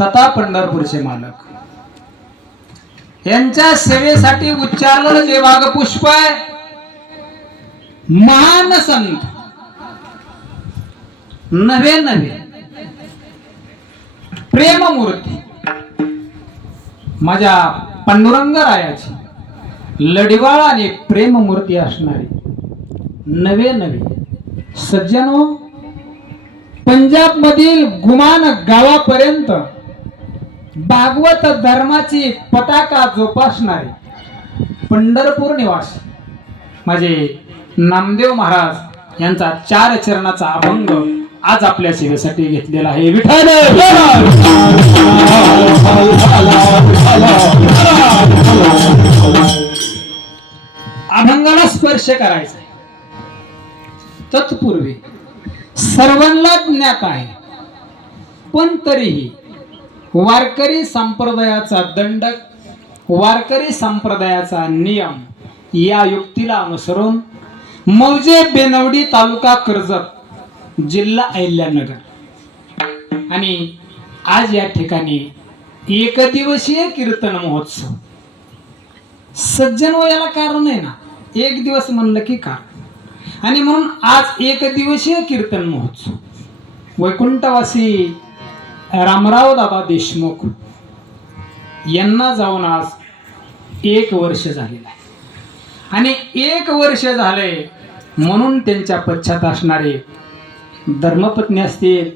तथा पंढरपूरचे मालक. यांच्या सेवेसाठी उच्चारलेलं जे वाघपुष्प आहे. महान संत. नवे नवे. प्रेममूर्ती. माझ्या पांडुरंग रायाची. लढिवाळ आणि प्रेममूर्ती असणारी. नवे नवे. सज्जनो पंजाब मधील गुमान गावापर्यंत भागवत धर्माची पताका जोपासणारे पंढरपूर निवास माझे नामदेव महाराज यांचा चार चरणाचा अभंग आज आपल्या सेवेसाठी घेतलेला आहे. विठ्ठल! अभंगाला स्पर्श करायचा तत्पूर्वी सर्वांना ज्ञात आहे पण तरीही वारकरी संप्रदायाचा दंडक वारकरी संप्रदायाचा नियम या युक्तीला अनुसरून मौजे बेनवडी तालुका कर्जत जिल्हा अहिल्यानगर. आणि आज या ठिकाणी एकदिवसीय कीर्तन महोत्सव. सज्जन वयाला कारण आहे ना एक दिवस म्हणलं की कारण आणि म्हणून आज एकदिवसीय कीर्तन महोत्सव. वैकुंठवासी रामराव दादा देशमुख यांना जाऊन आज एक वर्ष झालेलं आहे. आणि एक वर्ष झाले म्हणून त्यांच्या पश्चात असणारे धर्मपत्नी असतील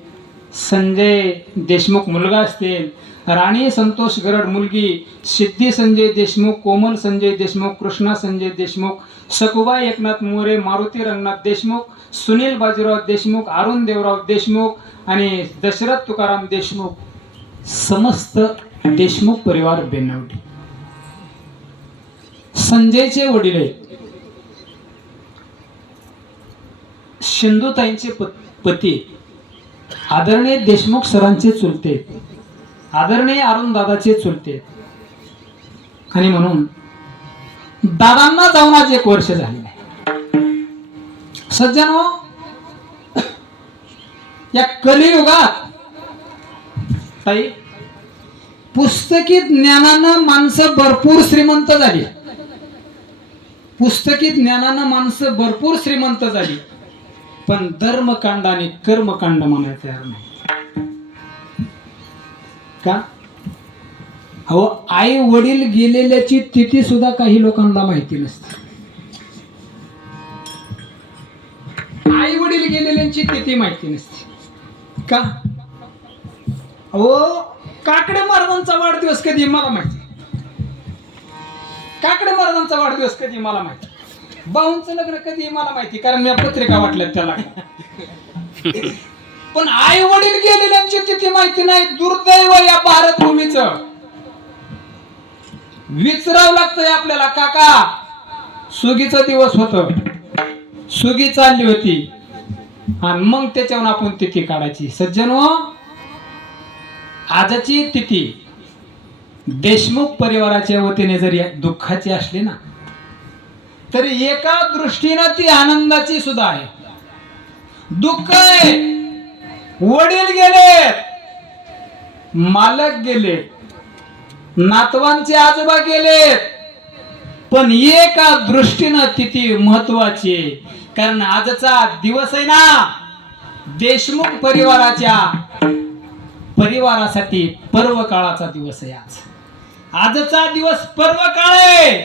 संजय देशमुख मुलगा असतील राणी संतोष गरड मुलगी सिद्धी संजय देशमुख कोमल संजय देशमुख कृष्णा संजय देशमुख सकुबा एकनाथ मोरे मारुती रंगनाथ देशमुख सुनील बाजीराव देशमुख अरुण देवराव देशमुख आणि दशरथ तुकाराम देशमुख. समस्त देशमुख परिवार बेनवटी. संजयचे वडील आहेत. सिंधुताईंचे पती आदरणीय देशमुख सरांचे चुलते आदरणीय अरुण दादाचे चुलते. आणि म्हणून दादांना जाऊन आज एक वर्ष झाले आहे सज्जन हो या कलियुगात ताई पुस्तकी ज्ञानानं माणसं भरपूर श्रीमंत झाली. पुस्तकी ज्ञानानं माणसं भरपूर श्रीमंत झाली. पण धर्मकांड आणि कर्मकांड म्हणायला तयार नाही. का? अहो आई वडील गेलेल्याची तिथी सुद्धा काही लोकांना माहिती नसते. आई वडील गेलेल्यांची तिथी माहिती नसते. का? अहो काकडे महाराजांचा वाढदिवस कधी मला माहिती? काकडे महाराजांचा वाढदिवस कधी मला माहिती? भाऊंचं लग्न कधी मला माहिती? कारण मी पत्रिका वाटल्यात त्याला. पण आई वडील गेलेल्यांची तिथी माहिती नाही. दुर्दैव या भारत भूमीच विचरावं लागतंय आपल्याला. काका सुगीचा दिवस होत. सुगी चालली होती. आणि मग त्याच्यावर आपण तिथी काढायची. सज्जन हो आजची तिथी देशमुख परिवाराच्या वतीने जरी दुःखाची असली ना तरी एका दृष्टीनं ती आनंदाची सुद्धा आहे. दुःख आहे. वडील गेले मालक गेले नातवांचे आजोबा गेले. पण एका दृष्टीनं तिथे महत्वाची आहे. कारण आजचा दिवस आहे ना देशमुख परिवाराच्या परिवारासाठी पर्व काळाचा दिवस आहे आज. आजचा दिवस पर्व काळ आहे.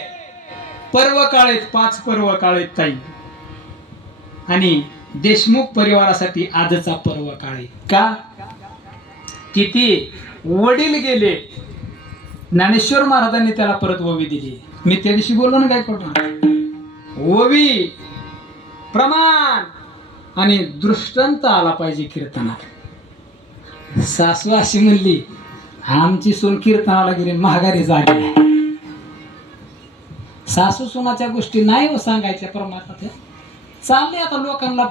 पर्व काळ आहेत पाच पर्व काळ आहेत ताई. आणि देशमुख परिवारासाठी आजचा पर्व काळ आहे. का? किती? वडील गेले. ज्ञानेश्वर महाराजांनी त्याला परत ओवी दिली. मी त्या दिवशी बोललो ना काय करतो ओवी! प्रमाण! आणि दृष्टांत आला पाहिजे कीर्तनात. सासू अशी म्हणली आमची सून कीर्तनाला गेली महागारी जागी सासू सुनाच्या गोष्टी नाही हो सांगायच्या परमात्मा चालले आता लोकांना